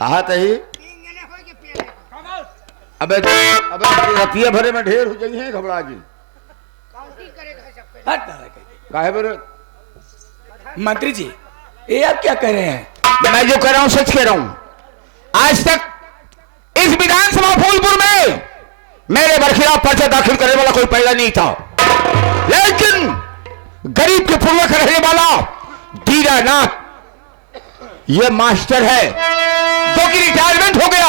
कहा तही अबे रतिया भरे में ढेर हो जाइए घबरा जी काहे बोले मंत्री जी ये आप क्या कह रहे हैं? मैं जो कह रहा हूं सच कह रहा हूं। आज तक इस विधानसभा फूलपुर में मेरे बरखिलाफ पर्चा दाखिल करने वाला कोई पैदा नहीं था, लेकिन गरीब के पूर्वक रहने वाला दीनानाथ ये मास्टर है जो कि रिटायरमेंट हो गया,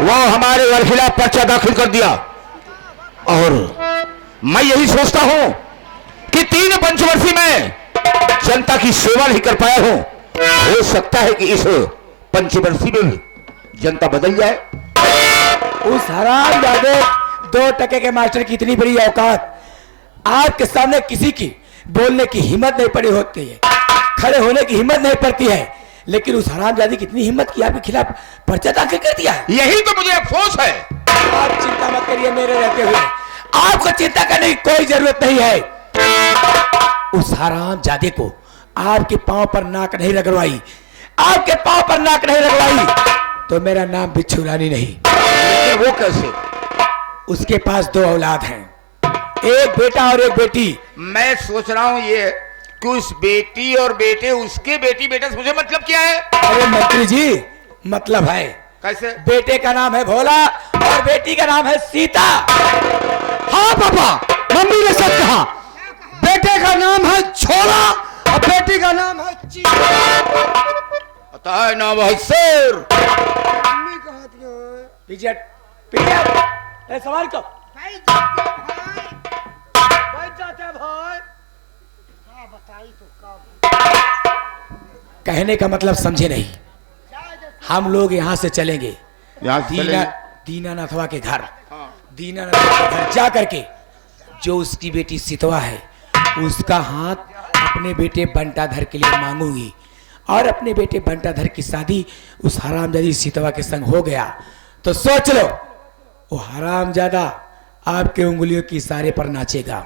वह हमारे बरखिलाफ पर्चा दाखिल कर दिया। और मैं यही सोचता हूं कि 3 पंचवर्षीय में जनता की सेवा नहीं कर पाया हूं, हो सकता है कि इस पंचवर्षीय में भी जनता बदल जाए। उस हरामजादे 2 टके के मास्टर की इतनी बड़ी औकात आपके सामने किसी की बोलने की हिम्मत नहीं पड़ी होती है, खड़े होने की हिम्मत नहीं पड़ती है, लेकिन उस हरामजादी की इतनी हिम्मत की आपके खिलाफ पर्चा दाखिल कर दिया है। यही तो मुझे अफसोस है। आप चिंता मत करिए मेरे रहते हुए, आपको चिंता करने की कोई जरूरत नहीं है। उस हरामजादे को आपके पांव पर नाक नहीं रगड़वाई, आपके पांव पर नाक नहीं रगड़वाई तो मेरा नाम बिच्छू रानी नहीं। लेकिन वो कैसे? उसके पास 2 औलाद हैं, एक बेटा और एक बेटी। मैं सोच रहा हूं ये कि उस बेटी और बेटे उसके बेटी बेटा से मुझे मतलब क्या है? अरे मंत्री जी मतलब है। कैसे? बेटे का नाम है भोला और बेटी का नाम है सीता। हाँ पापा, मम्मी ने सच कहा, बेटे का नाम है छोला और बेटी का नाम है चीता। पता है नाम है शेर। मम्मी कहती है पिजट पिजट ए सवाल को बैठ जाते भाई। हाँ बताई तो कब? कहने का मतलब समझे नहीं। हम लोग यहाँ से चलेंगे यहाँ से चलेंगे? दीनानाथवा के घर। दीनानाथ के घर जा करके जो उसकी बेटी सितवा है उसका हाथ अपने बेटे बंटाधर के लिए मांगूंगी, और अपने बेटे बंटाधर की शादी उस हरामजादी सितवा के संग हो गया तो सोच लो वो हरामजादा आपके उंगलियों की इशारे पर नाचेगा।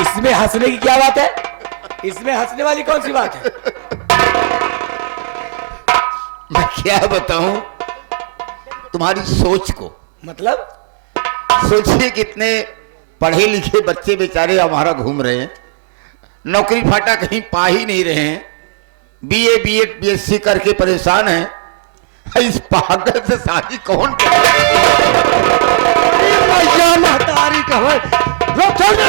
इसमें हंसने की क्या बात है? इसमें हंसने वाली कौन सी बात है? मैं क्या बताऊं तुम्हारी सोच को। मतलब सोचिए कितने पढ़े लिखे बच्चे बेचारे हमारा घूम रहे हैं, नौकरी फाटा कहीं पा ही नहीं रहे हैं, बीए बीएड बीएससी करके परेशान हैं। इस पागल से शादी कौन महतारी का भाई रोक छोड़ दे।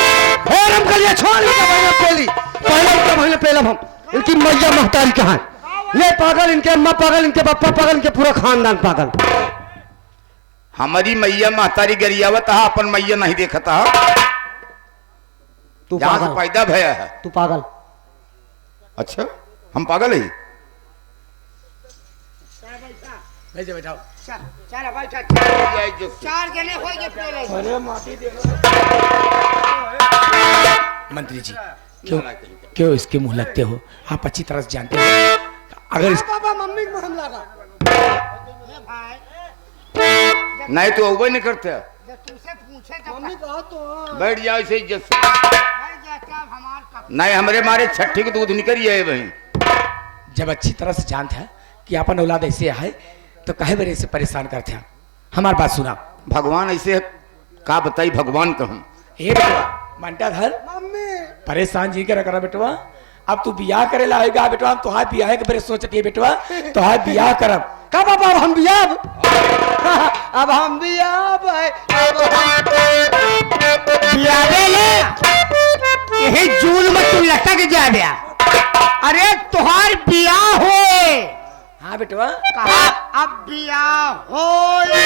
हम कर लिया, छोड़ इनका महीना पहली पहले इनका महीना पहले हम इनकी मैया महतारी कहाँ है? ये पागल, इनके अम्मा पागल, इनके पापा पागल, इनके पूरा खानदान पागल। हमारी मैया महतारी गरियावत है, अपन मैया नहीं देखता। तू जहां से पागल, पैदा भया है। तू पागल। अच्छा हम पागल है? बैठाओ। मंत्री जी क्यों इसके मुंह लगते हो? आप अच्छी तरह से जानते हो अगर पापा मम्मी को हम लगा नहीं तो वो नहीं करते। मम्मी कहा तो बैठ जाओ इसे इज्जत से। नहीं हमारे मारे छठी के दूध निकल है बहन। जब अच्छी तरह से जानते हैं कि अपन औलाद ऐसे है तो कहे बड़े से परेशान करते हैं। हमारी बात सुना। भगवान ऐसे का बताई, भगवान कहूं। हे बेटवा बंटाधर मम्मी परेशान जी के रखा बेटवा, अब तू बियाह करे लाएगा बेटवा। तो हाथ बियाह के बड़े सोचती है बेटवा, तो हाथ बियाह करब का पापा अब हम भी अब हम भी बियावे ले यही जून में तू लटक जा गया। अरे तुहार बियाह होए। हाँ बेटवा कहा अब बियाह होए।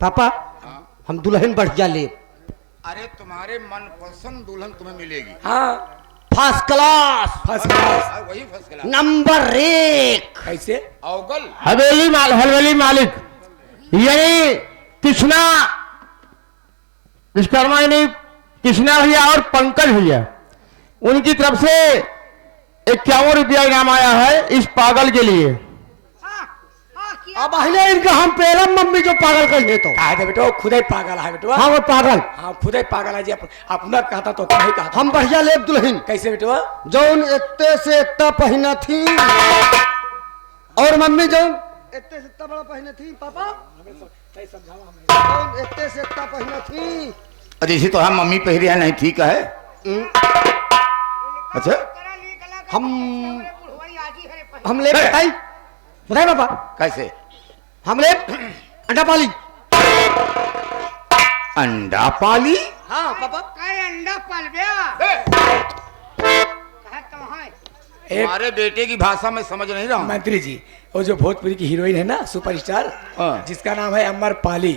पापा हम दुल्हन बढ़िया ले। अरे तुम्हारे मनपसंद दुल्हन तुम्हें मिलेगी। हाँ फर्स्ट क्लास, फर्स्ट क्लास वही फर्स्ट क्लास नंबर 1। कैसे? अवगल हवेली मालिक यही कृष्णा विश्वकर्मा यानी कृष्णा भैया और पंकज भैया, उनकी तरफ से 51 रुपया इनाम आया है इस पागल के लिए। अब अहिले इनका हम पेलम मम्मी जो पागल कहिए तो कहा था बेटो खुद ही पागल है बेटो। हाँ वो पागल हाँ खुद ही पागल है जी। अपना कहता तो तुम ही कहता। हम बढ़िया लेब दुल्हन कैसे बेटो? जौन इतने से इतना पहना थी और मम्मी जौन इतने से इतना बड़ा पहने थी पापा जौन इतने से इतना पहना थी अरे इसी तो हम मम्मी पहरी है नहीं ठीक है। अच्छा हम ले बताई बताए पापा कैसे? हम ले अंडा पाली अंडा पाली? हाँ पापा अंडा पाल हमारे बेटे की भाषा में समझ नहीं रहा हूँ। मंत्री जी वो जो भोजपुरी की हीरोइन है ना सुपरस्टार हाँ। जिसका नाम है अमर पाली।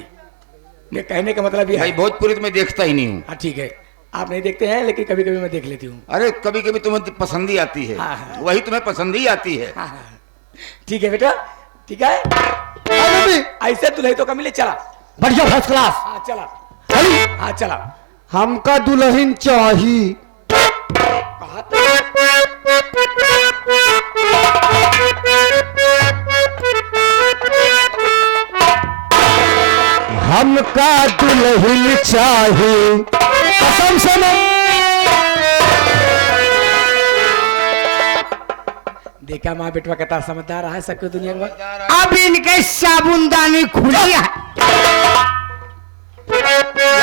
ये कहने का मतलब ये भाई है। भोजपुरी तो मैं देखता ही नहीं हूँ। हाँ ठीक है आप नहीं देखते हैं लेकिन कभी कभी मैं देख लेती हूँ। अरे कभी कभी तुम्हें पसंद ही आती है। हाँ, हाँ। वही तुम्हें पसंद ही आती है। हाँ, हाँ। ठीक है बेटा ठीक है। मम्मी ऐसे दुल्हे तो कमिले चला। बढ़िया फर्स्ट क्लास हाँ चला। चली हाँ चला। हमका दुल्हन चाहिए कहा तो हमका दुल्हन चाहिए कसम से देखा माँ बेटवा कहता समझदार है सबको दुनिया में। अब इनके साबुनदानी खुली है।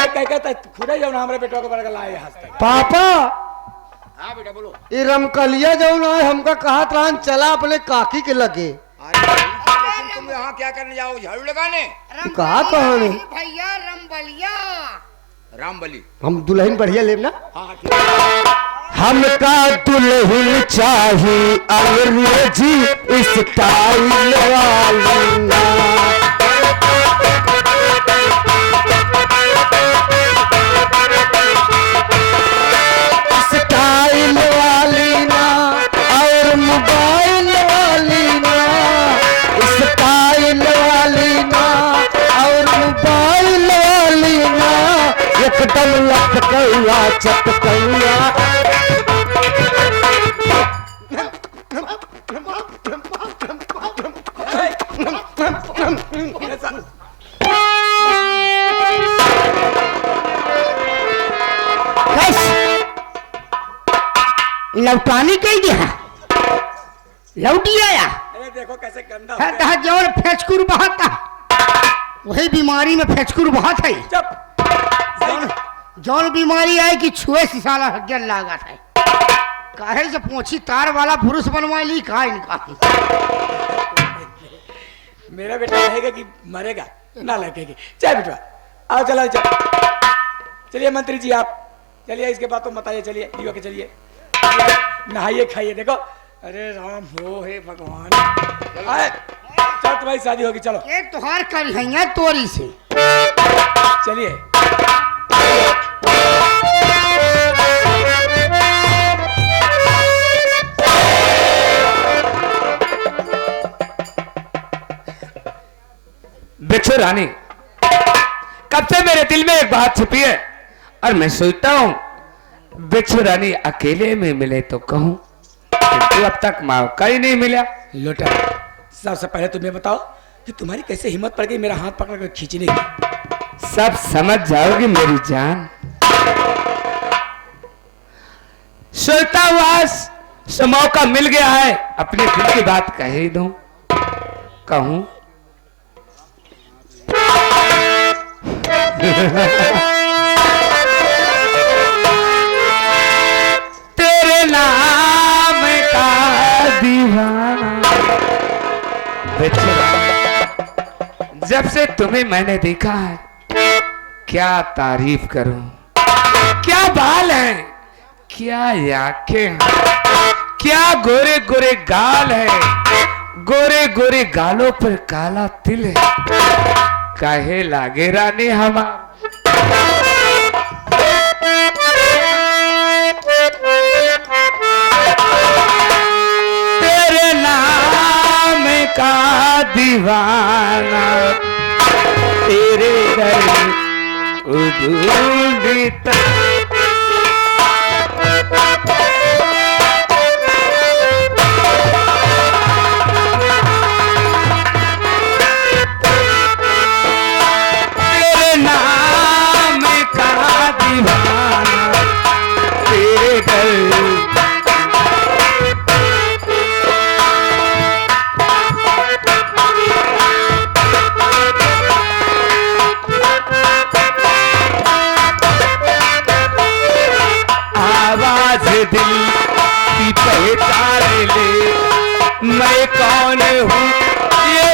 कह कहता खुद ही जाओ ना हमारे बेटवा को बरगल लाए हंसते। पापा हाँ बेटा बोलो। ये रमकलिया जो ना हमका कहा त्रान चला अपने काकी के लगे लेकिन तुम यहाँ क्या करने जाओ? झाड़ू लगाने? कहा कहानी भैया रमबलिया रामबली। हम दुल्हन बढ़िया लेब ना हाँ ठीक है। हमका दुल्हन चाहिए अंग्रेजी स्टाइल वाली ना स्टाइल वाली ना और मोबाइल वाली ना स्टाइल वाली ना और मोबाइल वाली ना एकदम लपकैया चपकैया लौटानी कही दिया लौटी आया अरे देखो कैसे गंदा है कहा जौन फेचकुर बहाता वही बीमारी में फेचकुर बहात है। चुप। जौन बीमारी आई कि छुए से साला हड्डियां लागत है काहे से पोछी तार वाला पुरुष बनवा ली कहा इनका। मेरा बेटा रहेगा कि मरेगा ना लगेगी। चल बेटा आओ चलो चलिए मंत्री जी आप चलिए इसके बाद तो बताइए। चलिए युवा के चलिए नहाइए खाइए। देखो अरे राम हो हे भगवान। चल तुम्हारी शादी होगी चलो ये तुहार करिया तोरी से चलिए। बिच्छू रानी कब से मेरे दिल में एक बात छुपी है और मैं सोचता हूँ बिच्छू रानी अकेले में मिले तो कहूँ किंतु अब तक मौका ही नहीं मिला। लोटा सबसे पहले तुम्हें बताओ कि तुम्हारी कैसे हिम्मत पड़ गई मेरा हाथ पकड़ कर खींचने की। सब समझ जाओगी मेरी जान। सोचता हूँ आज मौका मिल गया है अपने दिल की बात कह ही दूं कहूँ। तेरे नाम का दीवाना बेचारा जब से तुम्हें मैंने देखा है क्या तारीफ करूं। क्या बाल हैं क्या आंखें हैं क्या गोरे गोरे गाल है गोरे गोरे गालों पर काला तिल है काहे लागे रानी हमार। तेरे नाम का दीवाना तेरे दर उदूदित कौन हूँ ये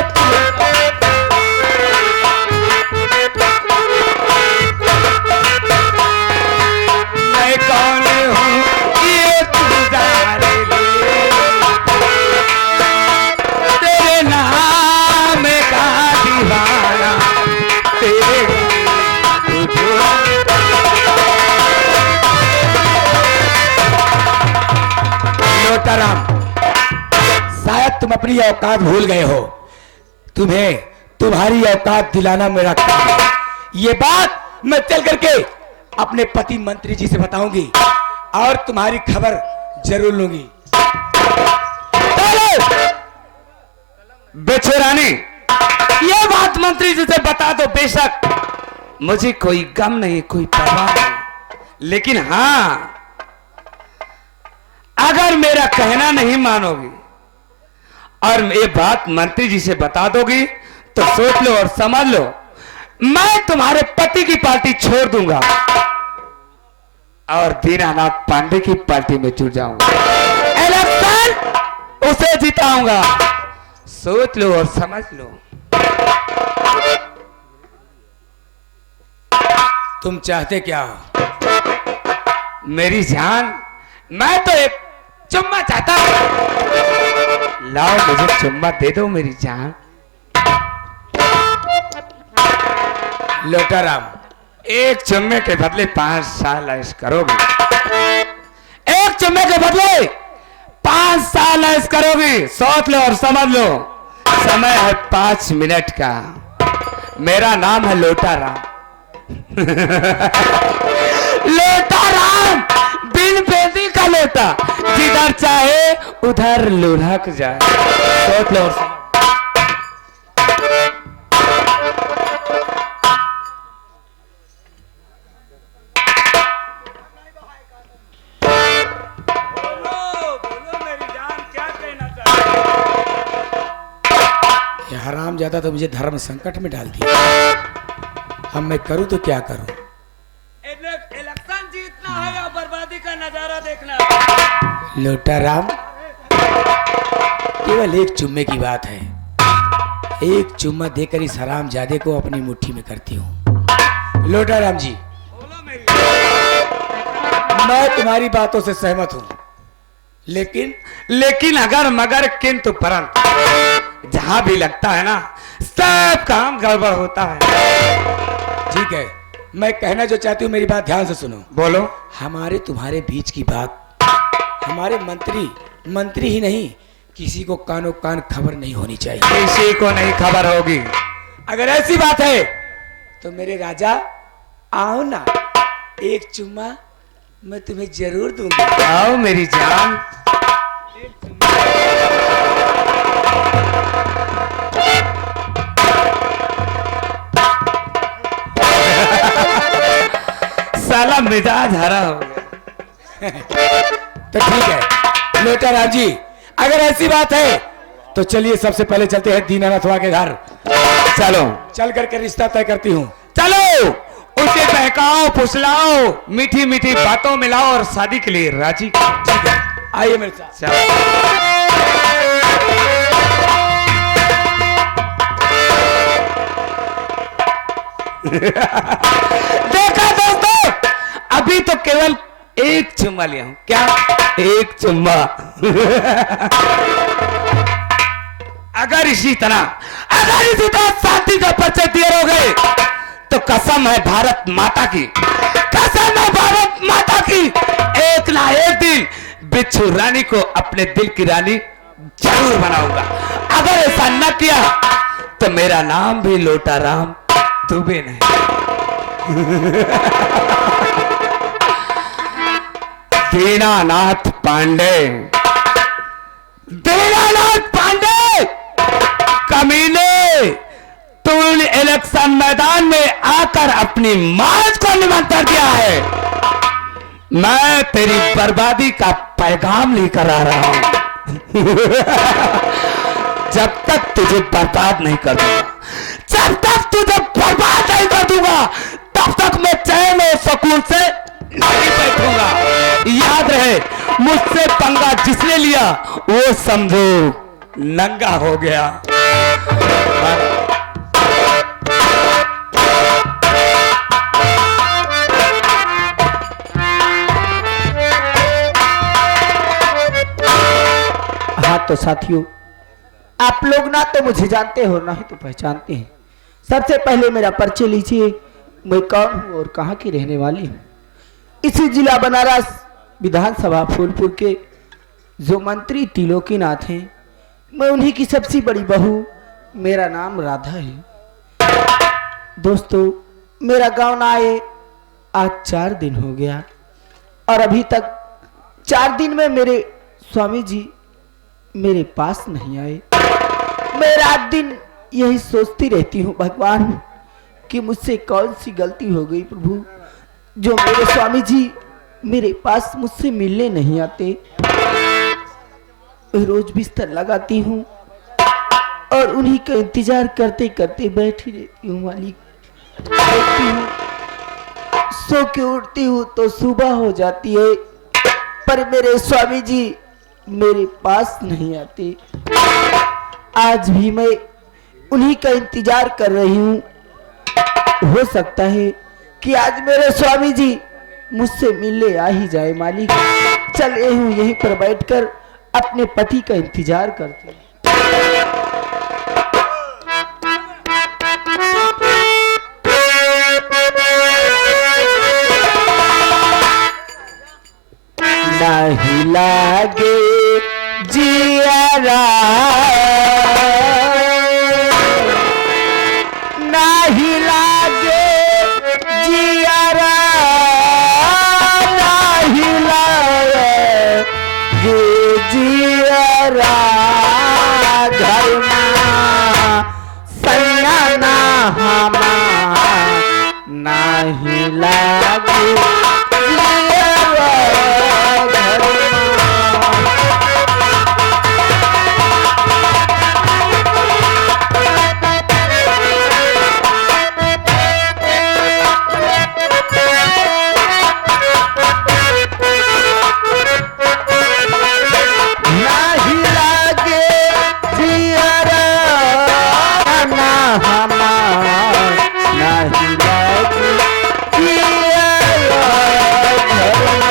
मैं कौन हूँ ये तू जान ले। तेरे नाम का दीवाना तेरे लोटाराम, शायद तुम अपनी औकात भूल गए हो। तुम्हें तुम्हारी औकात दिलाना मेरा काम है। ये बात मैं चल करके अपने पति मंत्री जी से बताऊंगी और तुम्हारी खबर जरूर लूंगी। बेचेरानी, ये बात मंत्री जी से बता दो। बेशक मुझे कोई गम नहीं, कोई परवाह नहीं, लेकिन हाँ, अगर मेरा कहना नहीं मानोगी और ये बात मंत्री जी से बता दोगी तो सोच लो और समझ लो, मैं तुम्हारे पति की पार्टी छोड़ दूंगा और दीनानाथ पांडे की पार्टी में जुड़ जाऊंगा। इलेक्शन उसे जिताऊंगा। सोच लो और समझ लो। तुम चाहते क्या हो? मेरी जान, मैं तो एक चुम्मा चाहता हूं। लाओ, मुझे चुम्मा दे दो मेरी जान। लोटाराम, एक चुम्मे के बदले 5 साल ऐश करोगे। एक चुम्मे के बदले 5 साल ऐश करोगे। सोच लो और समझ लो। समय है 5 मिनट का। मेरा नाम है लोटाराम। लोटाराम, बिन बेदी का लोटा, जिधर चाहे उधर लुढ़क जाए। सोच लो और समझ। ये हराम ज्यादा तो मुझे धर्म संकट में डाल दिया। अब मैं करूं तो क्या करूं? इलेक्शन जीतना है या बर्बादी का नजारा देखना? लोटाराम, केवल एक चुम्मे की बात है। एक चुम्मा देकर इस हरामजादे को अपनी मुट्ठी में करती हूँ। लोटाराम जी, मैं तुम्हारी बातों से सहमत हूँ, लेकिन अगर मगर किंतु परंतु जहां भी लगता है ना, सब काम गड़बड़ होता है। ठीक है, मैं कहना जो चाहती हूँ मेरी बात ध्यान से सुनो। बोलो। हमारे तुम्हारे बीच की बात हमारे मंत्री ही नहीं, किसी को कानो कान खबर नहीं होनी चाहिए। किसी को नहीं खबर होगी। अगर ऐसी बात है तो मेरे राजा आओ ना, एक चुम्मा मैं तुम्हें जरूर दूंगा। आओ मेरी जान। साला मिजाज हरा हो गया। तो ठीक है लोटाराम जी, अगर ऐसी बात है तो चलिए सबसे पहले चलते हैं दीनानाथ के घर। चलो, चल करके रिश्ता तय करती हूँ। चलो, उसे बहकाओ, फुसलाओ, मीठी मीठी बातों मिलाओ और शादी के लिए राजी करो। आइए मेरे साथ। चलो। देखा दोस्तों, अभी तो केवल एक चुम्मा लिया हूं। क्या? एक चुम्मा। अगर इसी तरह शांति का परिचय दिए रहोगे तो कसम है भारत माता की, कसम है भारत माता की, एक ना एक दिन बिच्छू रानी को अपने दिल की रानी जरूर बनाऊंगा। अगर ऐसा न किया तो मेरा नाम भी लोटाराम दुबे नहीं। दीनानाथ पांडे, दीनानाथ पांडे, कमीने, तूने इलेक्शन मैदान में आकर अपनी मौज को निमंत्रण दिया है। मैं तेरी बर्बादी का पैगाम लेकर आ रहा हूं। जब तक तुझे बर्बाद नहीं कर दूंगा, जब तक तुझे बर्बाद नहीं कर दूंगा, तब तक मैं चैन और सुकून से नहीं बैठूंगा। याद रहे, मुझसे पंगा जिसने लिया वो समझो नंगा हो गया। हाँ तो साथियों, आप लोग ना तो मुझे जानते हो ना ही तो पहचानते हैं। सबसे पहले मेरा परिचय लीजिए, मैं कौन हूँ और कहाँ की रहने वाली हूँ। इसी जिला बनारस विधानसभा फूलपुर के जो मंत्री त्रिलोकीनाथ हैं, मैं उन्हीं की सबसे बड़ी बहू, मेरा नाम राधा है। दोस्तों, मेरा गांव ना आए आज 4 दिन हो गया और अभी तक 4 दिन में मेरे स्वामी जी मेरे पास नहीं आए। मैं रात दिन यही सोचती रहती हूँ, भगवान कि मुझसे कौन सी गलती हो गई प्रभु, जो मेरे स्वामी जी मेरे पास मुझसे मिलने नहीं आते। रोज बिस्तर लगाती हूँ और उन्हीं का इंतजार करते करते बैठी रहती हूँ। मालिक, देखती हूँ, सो के उठती हूँ तो सुबह हो जाती है, पर मेरे स्वामी जी मेरे पास नहीं आते। आज भी मैं उन्हीं का इंतजार कर रही हूँ। हो सकता है कि आज मेरे स्वामी जी मुझसे मिलने आ ही जाए। मालिक, चले हूँ यहीं पर बैठकर अपने पति का इंतजार करती हूँ। नहीं लागे जियारा, नहीं लागे जियारा, नहीं लागे जियारा, घर में सैयाना हमा नहीं लागे जियारा, घर में। नहीं लागे जियारा, ना हमार नहीं लागे जियारा, घर में।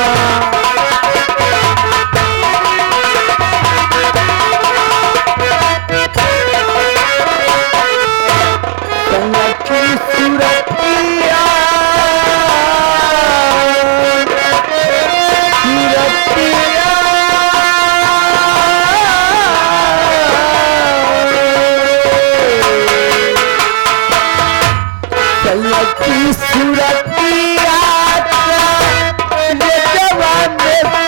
कन्या की सूरतिया, सूरतिया, कन्या की सूरतिया, ये जवान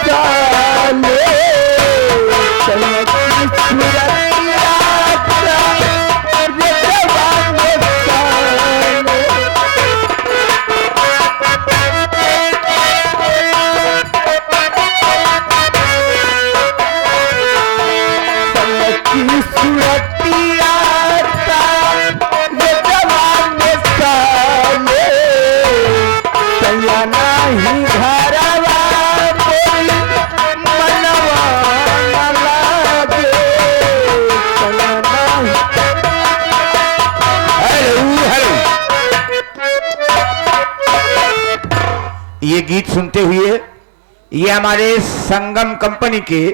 साले, कन्या की सूरतिया, ये जवान साले। कन्या की सूरतिया, ये जवान साले, कन्या नहीं घरवा कोई मनवा न लागे, कन्या नहीं। हेलो हेलो, ये गीत सुनते हुए ये हमारे संगम कंपनी के